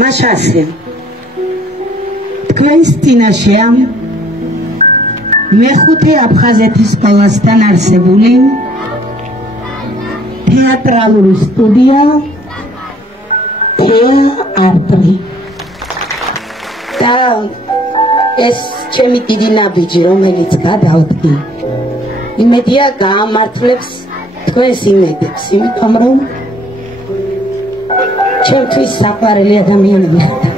მაშასე თქვენს წინაშეა მეხუთე აფხაზეთის სკოლასთან არსებული თეატრალური სტუდია თეატრი და ეს ჩემი დიდი ნაბიჯი რომელიც გადავდგი იმედია გაამართლებს თქვენს იმედებს იმიტომ რომ ჩემთვის საყვარელი ადამიანები ხართ